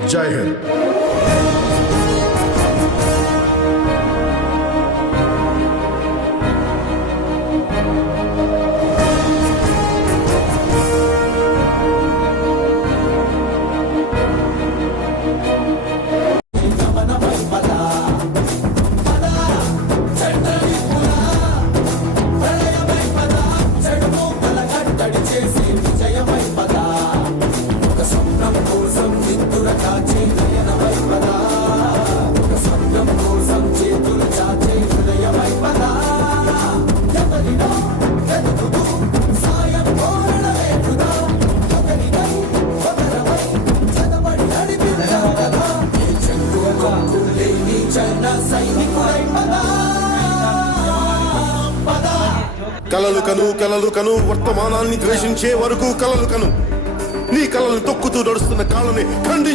జై హింద్. కలలు కను వర్తమానాన్ని ద్వేషించే వరకు కలలు కను. నీ కలలు తొక్కుతూ నడుస్తున్న కాళ్ళని ఖండించి